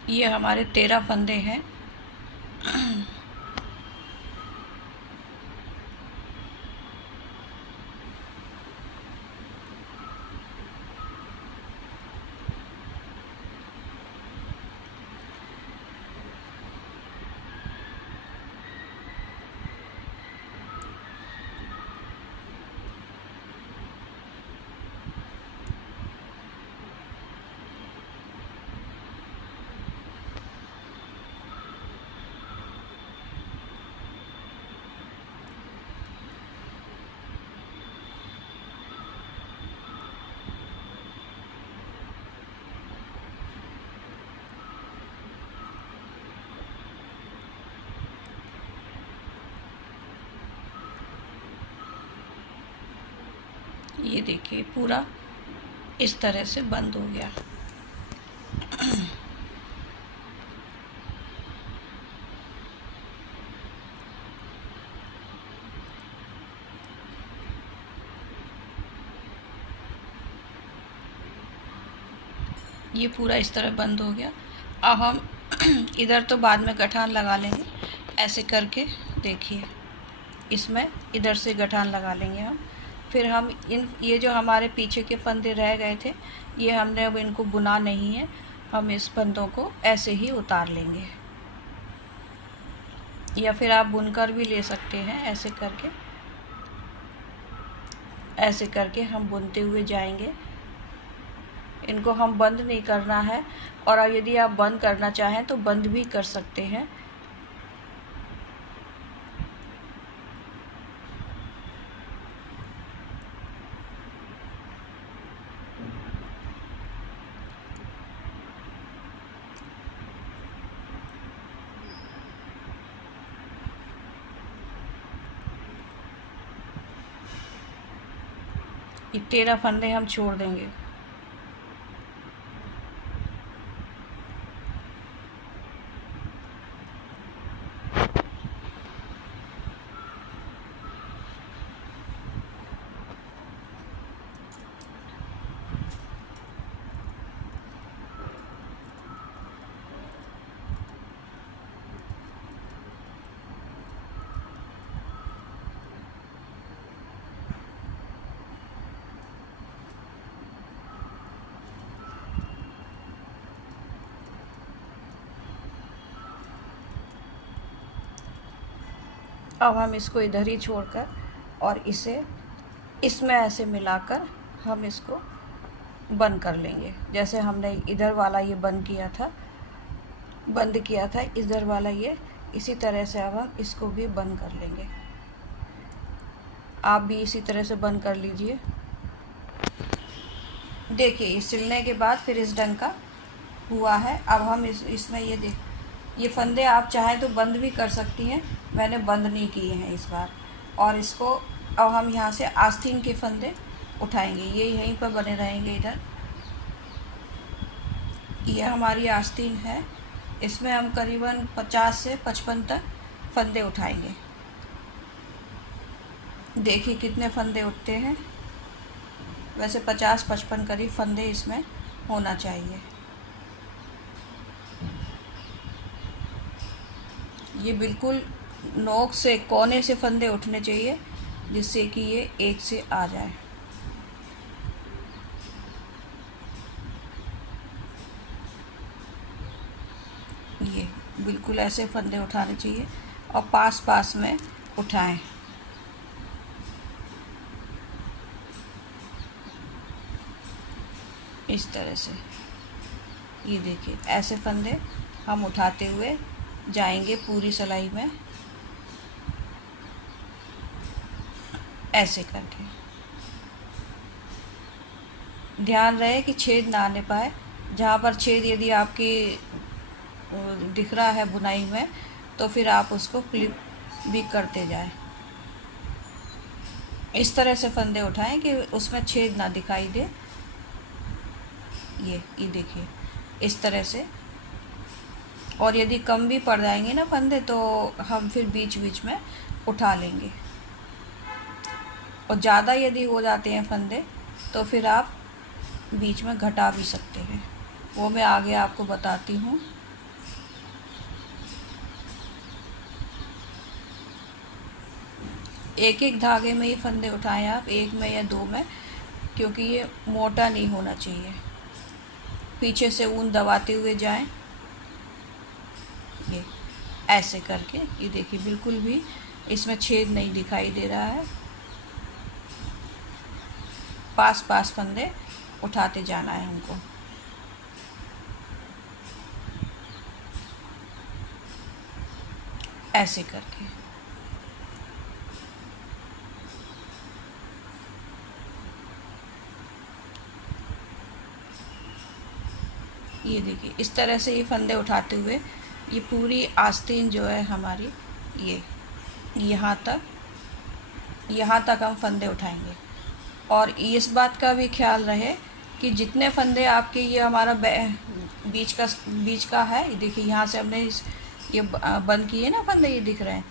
ये हमारे 13 फंदे हैं। ये देखिए पूरा इस तरह से बंद हो गया। ये पूरा इस तरह बंद हो गया। अब हम इधर तो बाद में गठान लगा लेंगे, ऐसे करके देखिए, इसमें इधर से गठान लगा लेंगे हम। फिर हम ये जो हमारे पीछे के फंदे रह गए थे, ये हमने अब इनको बुना नहीं है, हम इस फंदों को ऐसे ही उतार लेंगे, या फिर आप बुनकर भी ले सकते हैं। ऐसे करके हम बुनते हुए जाएंगे। इनको हम बंद नहीं करना है, और यदि आप बंद करना चाहें तो बंद भी कर सकते हैं। ये 13 फंदे हम छोड़ देंगे। अब हम इसको इधर ही छोड़कर और इसे इसमें ऐसे मिलाकर हम इसको बंद कर लेंगे। जैसे हमने इधर वाला ये बंद किया था, इधर वाला ये, इसी तरह से अब हम इसको भी बंद कर लेंगे। आप भी इसी तरह से बंद कर लीजिए। देखिए, इस सिलने के बाद फिर इस ढंग का हुआ है। अब हम इसमें ये फंदे आप चाहें तो बंद भी कर सकती हैं, मैंने बंद नहीं किए हैं इस बार। और इसको अब हम यहाँ से आस्तीन के फंदे उठाएंगे, ये यहीं पर बने रहेंगे इधर। ये हमारी आस्तीन है, इसमें हम करीबन 50 से 55 तक फंदे उठाएंगे। देखिए कितने फंदे उठते हैं। वैसे 50-55 करीब फंदे इसमें होना चाहिए। ये बिल्कुल नोक से, कोने से फंदे उठने चाहिए, जिससे कि ये एक से आ जाए। ये बिल्कुल ऐसे फंदे उठाने चाहिए और पास पास में उठाएं। इस तरह से ये देखिए, ऐसे फंदे हम उठाते हुए जाएंगे पूरी सिलाई में, ऐसे करके। ध्यान रहे कि छेद ना आने पाए। जहाँ पर छेद यदि आपकी दिख रहा है बुनाई में, तो फिर आप उसको क्लिप भी करते जाएं। इस तरह से फंदे उठाएं कि उसमें छेद ना दिखाई दे। ये देखिए, इस तरह से। और यदि कम भी पड़ जाएंगे ना फंदे, तो हम फिर बीच बीच में उठा लेंगे। और ज़्यादा यदि हो जाते हैं फंदे, तो फिर आप बीच में घटा भी सकते हैं, वो मैं आगे आपको बताती हूँ। एक एक धागे में ही फंदे उठाएं आप, एक में या दो में, क्योंकि ये मोटा नहीं होना चाहिए। पीछे से ऊन दबाते हुए जाएं, ये ऐसे करके। ये देखिए बिल्कुल भी इसमें छेद नहीं दिखाई दे रहा है। पास पास फंदे उठाते जाना है हमको। ऐसे करके ये देखिए इस तरह से ये फंदे उठाते हुए ये पूरी आस्तीन जो है हमारी, ये यहाँ तक हम फंदे उठाएंगे। और इस बात का भी ख्याल रहे कि जितने फंदे आपके, ये हमारा बीच का है, ये देखिए यहाँ से हमने ये बंद किए ना फंदे, ये दिख रहे हैं,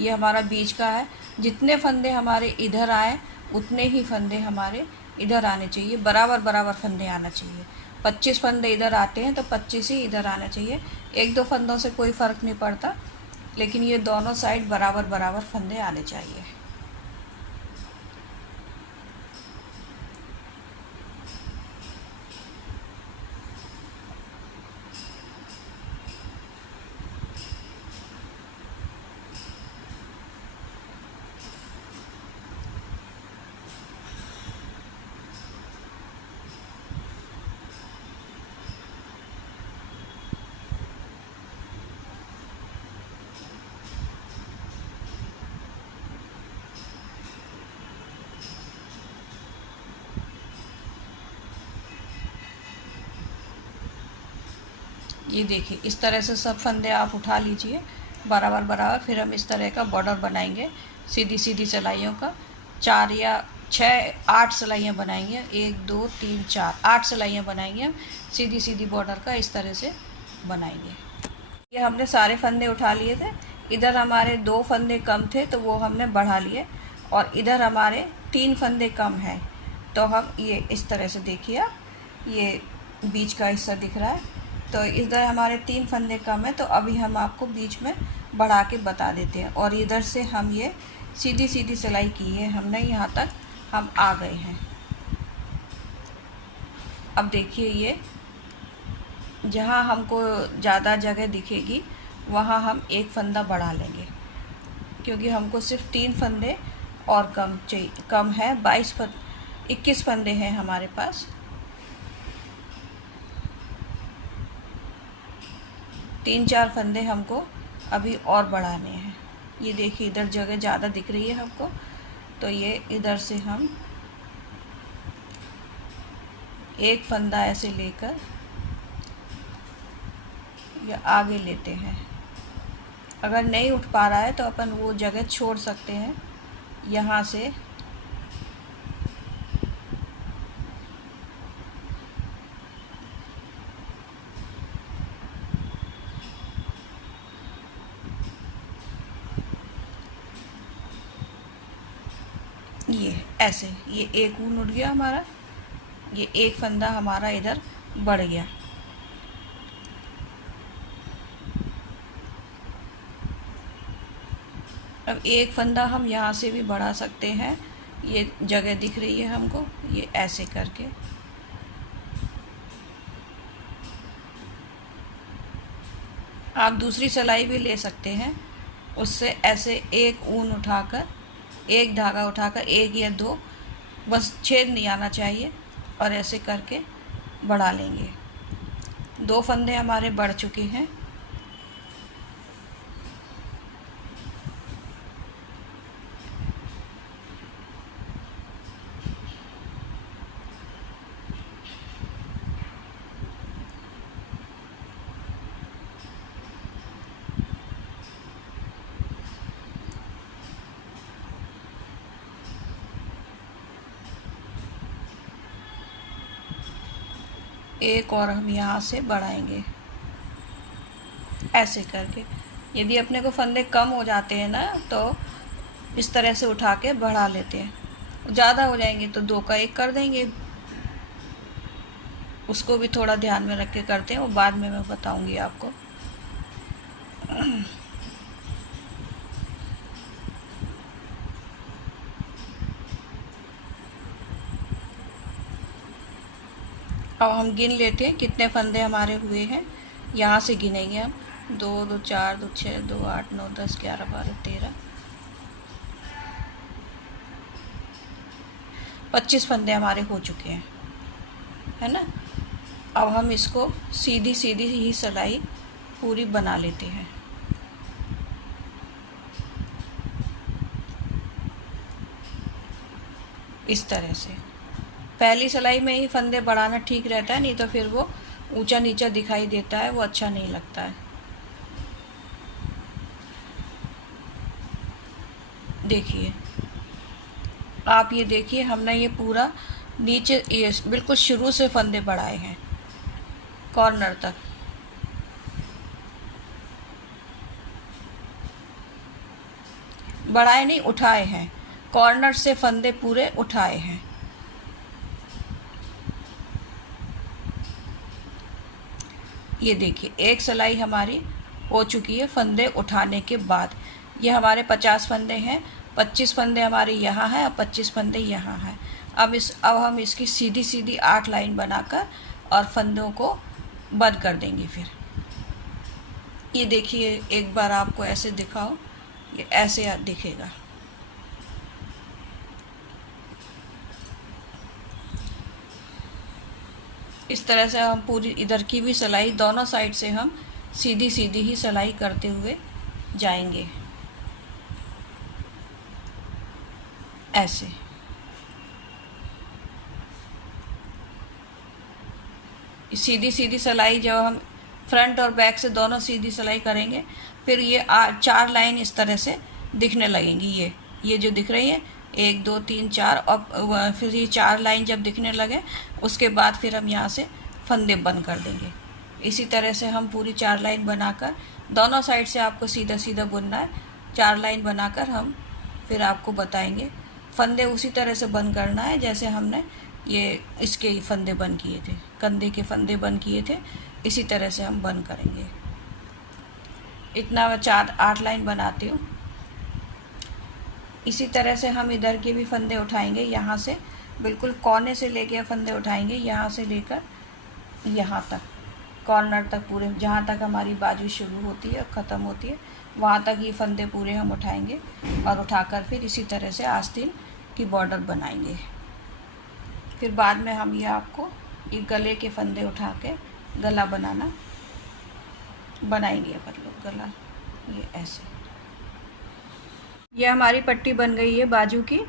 ये हमारा बीच का है। जितने फंदे हमारे इधर आए उतने ही फंदे हमारे इधर आने चाहिए, बराबर बराबर फंदे आना चाहिए। 25 फंदे इधर आते हैं तो 25 ही इधर आना चाहिए। एक दो फंदों से कोई फ़र्क नहीं पड़ता, लेकिन ये दोनों साइड बराबर बराबर फंदे आने चाहिए। ये देखिए इस तरह से सब फंदे आप उठा लीजिए बराबर बराबर। फिर हम इस तरह का बॉर्डर बनाएंगे सीधी सीधी सिलाइयों का। 4 या 6 8 सिलाइयाँ बनाएंगे, 1 2 3 4 8 सिलाइयाँ बनाएंगे हम सीधी सीधी बॉर्डर का, इस तरह से बनाएंगे। ये हमने सारे फंदे उठा लिए थे। इधर हमारे 2 फंदे कम थे तो वो हमने बढ़ा लिए, और इधर हमारे 3 फंदे कम हैं तो हम ये इस तरह से, देखिए आप, ये बीच का हिस्सा दिख रहा है, तो इधर हमारे 3 फंदे कम है तो अभी हम आपको बीच में बढ़ा के बता देते हैं। और इधर से हम ये सीधी सीधी सिलाई की है हमने, यहाँ तक हम आ गए हैं। अब देखिए ये जहाँ हमको ज़्यादा जगह दिखेगी वहाँ हम एक फंदा बढ़ा लेंगे, क्योंकि हमको सिर्फ 3 फंदे और कम चाहिए, कम है। 21 फंदे हैं हमारे पास। 3-4 फंदे हमको अभी और बढ़ाने हैं। ये देखिए इधर जगह ज़्यादा दिख रही है हमको, तो ये इधर से हम एक फंदा ऐसे लेकर या आगे लेते हैं। अगर नहीं उठ पा रहा है तो अपन वो जगह छोड़ सकते हैं। यहाँ से ये ऐसे, ये एक ऊन उठ गया हमारा, ये एक फंदा हमारा इधर बढ़ गया। अब एक फंदा हम यहाँ से भी बढ़ा सकते हैं, ये जगह दिख रही है हमको, ये ऐसे करके। आप दूसरी सिलाई भी ले सकते हैं, उससे ऐसे एक ऊन उठाकर, एक धागा उठाकर, 1 या 2, बस छेद नहीं आना चाहिए, और ऐसे करके बढ़ा लेंगे। 2 फंदे हमारे बढ़ चुके हैं। एक और हम यहाँ से बढ़ाएंगे ऐसे करके। यदि अपने को फंदे कम हो जाते हैं ना तो इस तरह से उठा के बढ़ा लेते हैं। ज़्यादा हो जाएंगे तो 2 का 1 कर देंगे, उसको भी थोड़ा ध्यान में रख के करते हैं, वो बाद में मैं बताऊंगी आपको। अब हम गिन लेते हैं कितने फंदे हमारे हुए हैं। यहाँ से गिनेंगे हम 2 2 4 2 6 2 8 9 10 11 12 13 25 फंदे हमारे हो चुके हैं, है ना। अब हम इसको सीधी सीधी ही सिलाई पूरी बना लेते हैं। इस तरह से पहली सिलाई में ही फंदे बढ़ाना ठीक रहता है, नहीं तो फिर वो ऊंचा नीचा दिखाई देता है, वो अच्छा नहीं लगता है। देखिए, आप ये देखिए, हमने ये पूरा नीचे ये बिल्कुल शुरू से फंदे बढ़ाए हैं कॉर्नर तक। बढ़ाए नहीं, उठाए हैं, कॉर्नर से फंदे पूरे उठाए हैं। ये देखिए, एक सिलाई हमारी हो चुकी है फंदे उठाने के बाद। ये हमारे 50 फंदे हैं, 25 फंदे हमारे यहाँ हैं और 25 फंदे यहाँ हैं। अब हम इसकी सीधी सीधी 8 लाइन बनाकर और फंदों को बंद कर देंगे। फिर ये देखिए, एक बार आपको ऐसे दिखाओ, ये ऐसे दिखेगा। इस तरह से हम पूरी इधर की भी सिलाई दोनों साइड से हम सीधी सीधी ही सिलाई करते हुए जाएंगे, ऐसे। सीधी सीधी सिलाई जब हम फ्रंट और बैक से दोनों सीधी सिलाई करेंगे, फिर ये 4 लाइन इस तरह से दिखने लगेंगी। ये जो दिख रही है 1 2 3 4, और फिर ये 4 लाइन जब दिखने लगे उसके बाद फिर हम यहाँ से फंदे बंद कर देंगे। इसी तरह से हम पूरी 4 लाइन बनाकर, दोनों साइड से आपको सीधा सीधा बुनना है। 4 लाइन बनाकर हम फिर आपको बताएंगे। फंदे उसी तरह से बंद करना है जैसे हमने ये इसके फंदे बंद किए थे, कंधे के फंदे बंद किए थे, इसी तरह से हम बंद करेंगे। इतना मैं 8 लाइन बनाती हूँ। इसी तरह से हम इधर के भी फंदे उठाएंगे, यहाँ से बिल्कुल कोने से लेके फंदे उठाएंगे, यहाँ से लेकर यहाँ तक, कॉर्नर तक पूरे, जहाँ तक हमारी बाजू शुरू होती है और ख़त्म होती है, वहाँ तक ये फंदे पूरे हम उठाएंगे। और उठाकर फिर इसी तरह से आस्तीन की बॉर्डर बनाएंगे। फिर बाद में हम ये आपको ये गले के फंदे उठा के गला बनाएंगे अपन लोग, गला ये ऐसे। ये हमारी पट्टी बन गई है बाजू की,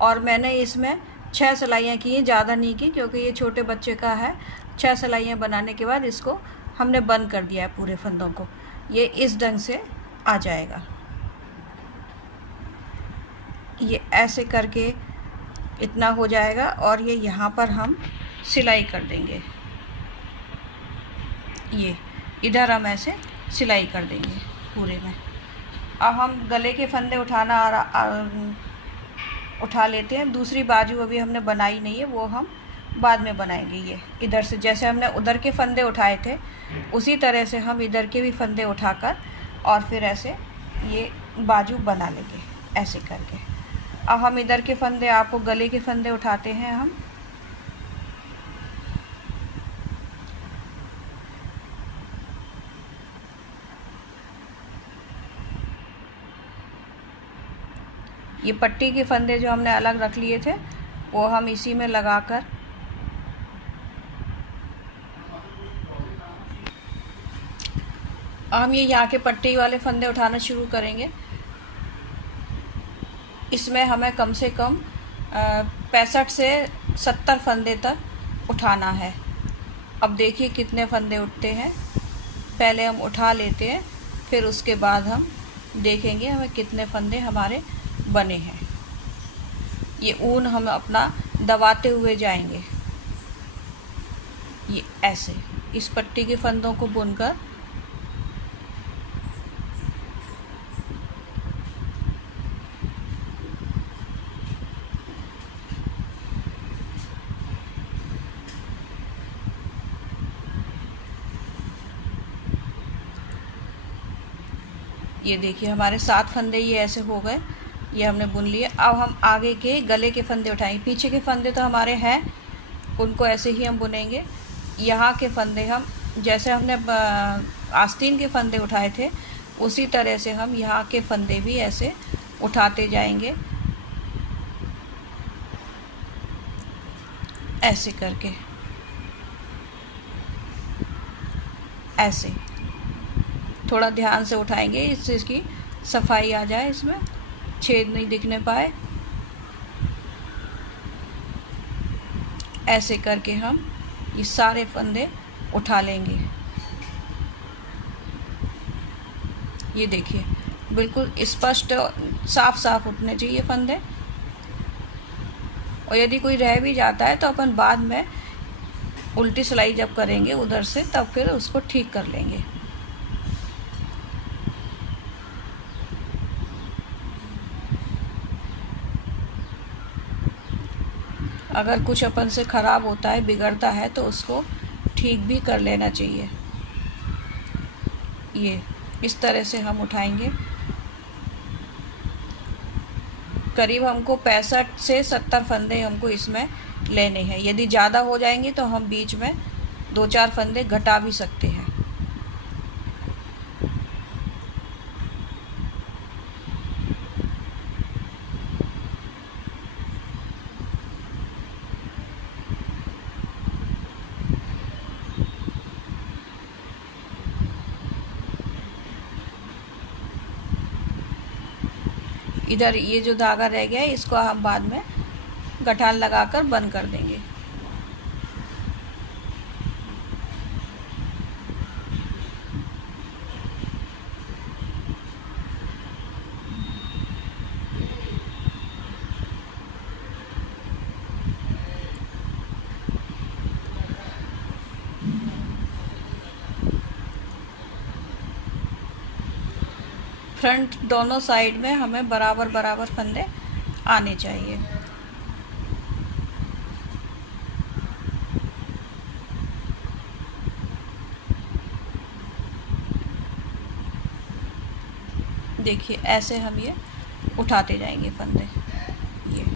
और मैंने इसमें 6 सिलाइयाँ की हैं, ज़्यादा नहीं की क्योंकि ये छोटे बच्चे का है। 6 सिलाइयाँ बनाने के बाद इसको हमने बंद कर दिया है पूरे फंदों को। ये इस ढंग से आ जाएगा। ये ऐसे करके इतना हो जाएगा, और ये यहाँ पर हम सिलाई कर देंगे। ये इधर हम ऐसे सिलाई कर देंगे पूरे में। अब हम गले के फंदे उठा लेते हैं। दूसरी बाजू अभी हमने बनाई नहीं है, वो हम बाद में बनाएंगे। ये इधर से जैसे हमने उधर के फंदे उठाए थे, उसी तरह से हम इधर के भी फंदे उठाकर और फिर ऐसे ये बाजू बना लेंगे, ऐसे करके। अब हम इधर के फंदे, आपको गले के फंदे उठाते हैं हम। ये पट्टी के फंदे जो हमने अलग रख लिए थे, वो हम इसी में लगाकर हम ये यहाँ के पट्टी वाले फंदे उठाना शुरू करेंगे। इसमें हमें कम से कम 65 से 70 फंदे तक उठाना है। अब देखिए कितने फंदे उठते हैं। पहले हम उठा लेते हैं, फिर उसके बाद हम देखेंगे हमें कितने फंदे हमारे बने हैं। ये ऊन हम अपना दबाते हुए जाएंगे, ये ऐसे इस पट्टी के फंदों को बुनकर ये देखिए हमारे 7 फंदे ये ऐसे हो गए, ये हमने बुन लिए। अब हम आगे के गले के फंदे उठाएंगे। पीछे के फंदे तो हमारे हैं, उनको ऐसे ही हम बुनेंगे। यहाँ के फंदे हम, जैसे हमने आस्तीन के फंदे उठाए थे, उसी तरह से हम यहाँ के फंदे भी ऐसे उठाते जाएंगे, ऐसे करके, ऐसे थोड़ा ध्यान से उठाएंगे, इससे इसकी सफाई आ जाए, इसमें छेद नहीं दिखने पाए। ऐसे करके हम ये सारे फंदे उठा लेंगे। ये देखिए बिल्कुल स्पष्ट साफ साफ उठने चाहिए फंदे। और यदि कोई रह भी जाता है तो अपन बाद में उल्टी सिलाई जब करेंगे उधर से, तब फिर उसको ठीक कर लेंगे। अगर कुछ अपन से ख़राब होता है, बिगड़ता है, तो उसको ठीक भी कर लेना चाहिए। ये इस तरह से हम उठाएंगे। करीब हमको 65 से 70 फंदे हमको इसमें लेने हैं। यदि ज़्यादा हो जाएंगे तो हम बीच में 2-4 फंदे घटा भी सकते हैं। इधर ये जो धागा रह गया है, इसको हम बाद में गठान लगाकर बंद कर देंगे। फ्रंट दोनों साइड में हमें बराबर बराबर फंदे आने चाहिए। देखिए ऐसे हम ये उठाते जाएंगे फंदे। ये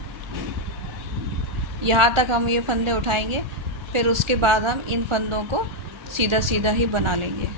यहाँ तक हम ये फंदे उठाएंगे, फिर उसके बाद हम इन फंदों को सीधा सीधा ही बना लेंगे।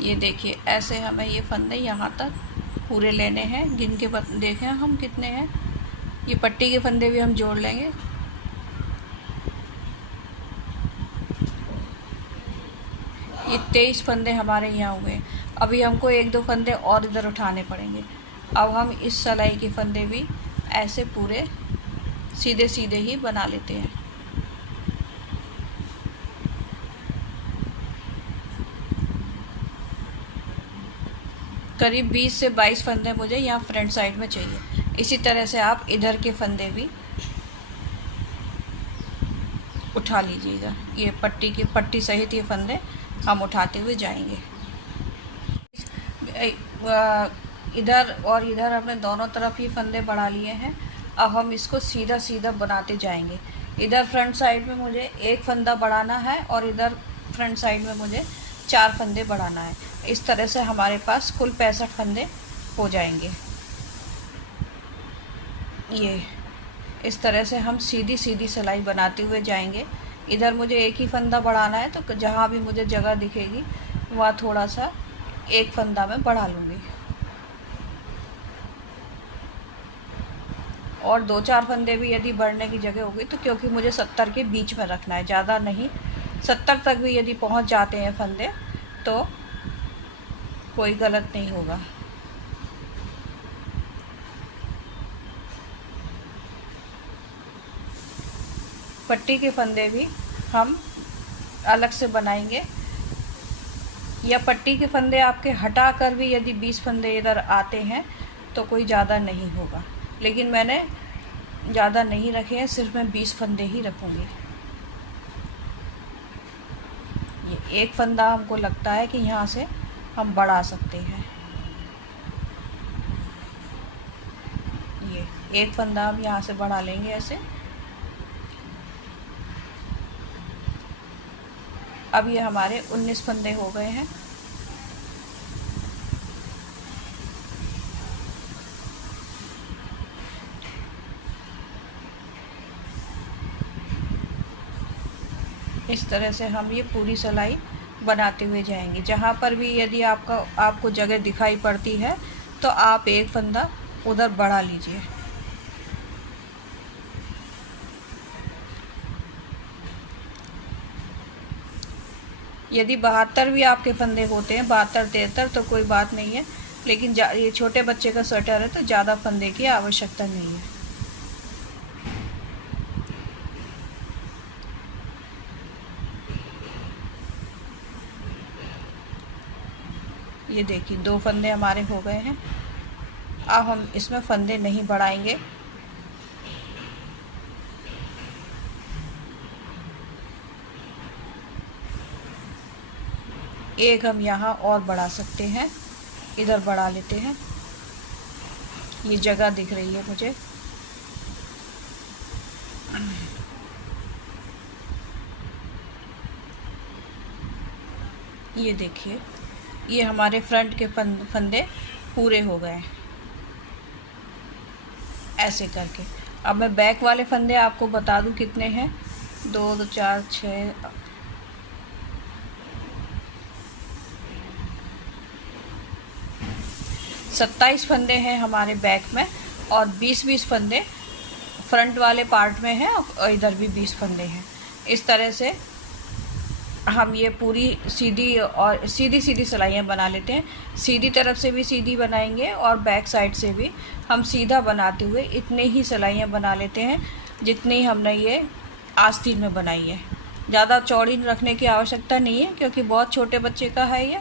ये देखिए ऐसे हमें ये फंदे यहाँ तक पूरे लेने हैं। गिन के देखें हम कितने हैं। ये पट्टी के फंदे भी हम जोड़ लेंगे। ये 23 फंदे हमारे यहाँ हुए। अभी हमको 1-2 फंदे और इधर उठाने पड़ेंगे। अब हम इस सिलाई के फंदे भी ऐसे पूरे सीधे सीधे ही बना लेते हैं। करीब 20 से 22 फंदे मुझे यहाँ फ्रंट साइड में चाहिए। इसी तरह से आप इधर के फंदे भी उठा लीजिएगा। ये पट्टी सहित ये फंदे हम उठाते हुए जाएंगे। इधर और इधर हमने दोनों तरफ ही फंदे बढ़ा लिए हैं। अब हम इसको सीधा सीधा बनाते जाएंगे। इधर फ्रंट साइड में मुझे 1 फंदा बढ़ाना है और इधर फ्रंट साइड में मुझे 4 फंदे बढ़ाना है। इस तरह से हमारे पास कुल 65 फंदे हो जाएंगे। ये इस तरह से हम सीधी सीधी सिलाई बनाते हुए जाएंगे। इधर मुझे 1 ही फंदा बढ़ाना है, तो जहाँ भी मुझे जगह दिखेगी वहाँ थोड़ा सा 1 फंदा मैं बढ़ा लूँगी। और 2-4 फंदे भी यदि बढ़ने की जगह होगी तो, क्योंकि मुझे 70 के बीच में रखना है, ज़्यादा नहीं। 70 तक भी यदि पहुंच जाते हैं फंदे तो कोई गलत नहीं होगा। पट्टी के फंदे भी हम अलग से बनाएंगे, या पट्टी के फंदे आपके हटा कर भी यदि 20 फंदे इधर आते हैं तो कोई ज़्यादा नहीं होगा, लेकिन मैंने ज़्यादा नहीं रखे हैं, सिर्फ मैं 20 फंदे ही रखूँगी। ये एक फंदा हमको लगता है कि यहाँ से हम बढ़ा सकते हैं। ये एक फंदा हम यहाँ से बढ़ा लेंगे ऐसे। अब ये हमारे 19 फंदे हो गए हैं। इस तरह से हम ये पूरी सिलाई बनाते हुए जाएंगे। जहाँ पर भी यदि आपको जगह दिखाई पड़ती है तो आप एक फंदा उधर बढ़ा लीजिए। यदि 72 भी आपके फंदे होते हैं, 72-73, तो कोई बात नहीं है, लेकिन ये छोटे बच्चे का स्वेटर है तो ज़्यादा फंदे की आवश्यकता नहीं है। ये देखिए 2 फंदे हमारे हो गए हैं। अब हम इसमें फंदे नहीं बढ़ाएंगे। एक हम यहाँ और बढ़ा सकते हैं, इधर बढ़ा लेते हैं। ये जगह दिख रही है मुझे। ये देखिए, ये हमारे फ्रंट के फंदे पूरे हो गए ऐसे करके। अब मैं बैक वाले फंदे आपको बता दूं कितने हैं। 2 2 4 6 27 फंदे हैं हमारे बैक में, और 20-20 फंदे फ्रंट वाले पार्ट में हैं, और इधर भी 20 फंदे हैं। इस तरह से हम ये पूरी सीधी सिलाइयाँ बना लेते हैं। सीधी तरफ से भी सीधी बनाएंगे और बैक साइड से भी हम सीधा बनाते हुए इतने ही सिलाइयाँ बना लेते हैं जितनी हमने ये आस्तीन में बनाई है। ज़्यादा चौड़ी रखने की आवश्यकता नहीं है, क्योंकि बहुत छोटे बच्चे का है ये।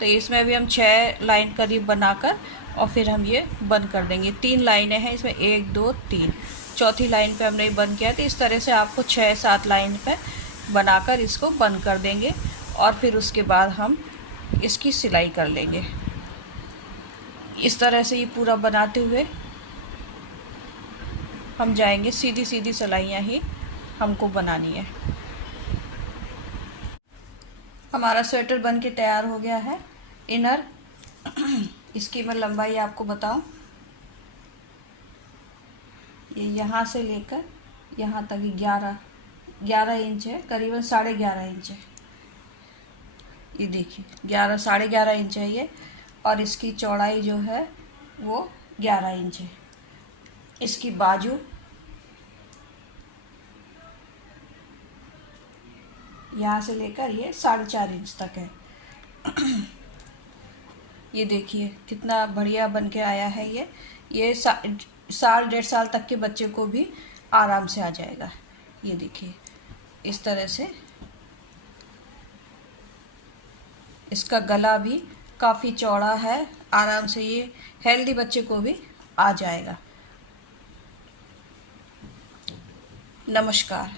तो इसमें भी हम 6 लाइन करीब बनाकर और फिर हम ये बंद कर देंगे। 3 लाइनें हैं इसमें, 1 2 3, चौथी लाइन पे हमने बंद किया। तो इस तरह से आपको 6-7 लाइन पे बनाकर इसको बंद कर देंगे, और फिर उसके बाद हम इसकी सिलाई कर लेंगे। इस तरह से ये पूरा बनाते हुए हम जाएंगे। सीधी सिलाइयाँ ही हमको बनानी है। हमारा स्वेटर बन के तैयार हो गया है। इनर इसकी मैं लंबाई आपको बताऊं, ये यहाँ से लेकर यहाँ तक 11 इंच है, करीबन 11.5 इंच है। ये देखिए 11-11.5 इंच है ये, और इसकी चौड़ाई जो है वो 11 इंच है। इसकी बाजू यहाँ से लेकर ये 4.5 इंच तक है। ये देखिए कितना बढ़िया बन के आया है ये 1.5 साल तक के बच्चे को भी आराम से आ जाएगा। ये देखिए इस तरह से इसका गला भी काफ़ी चौड़ा है, आराम से ये हेल्दी बच्चे को भी आ जाएगा। नमस्कार।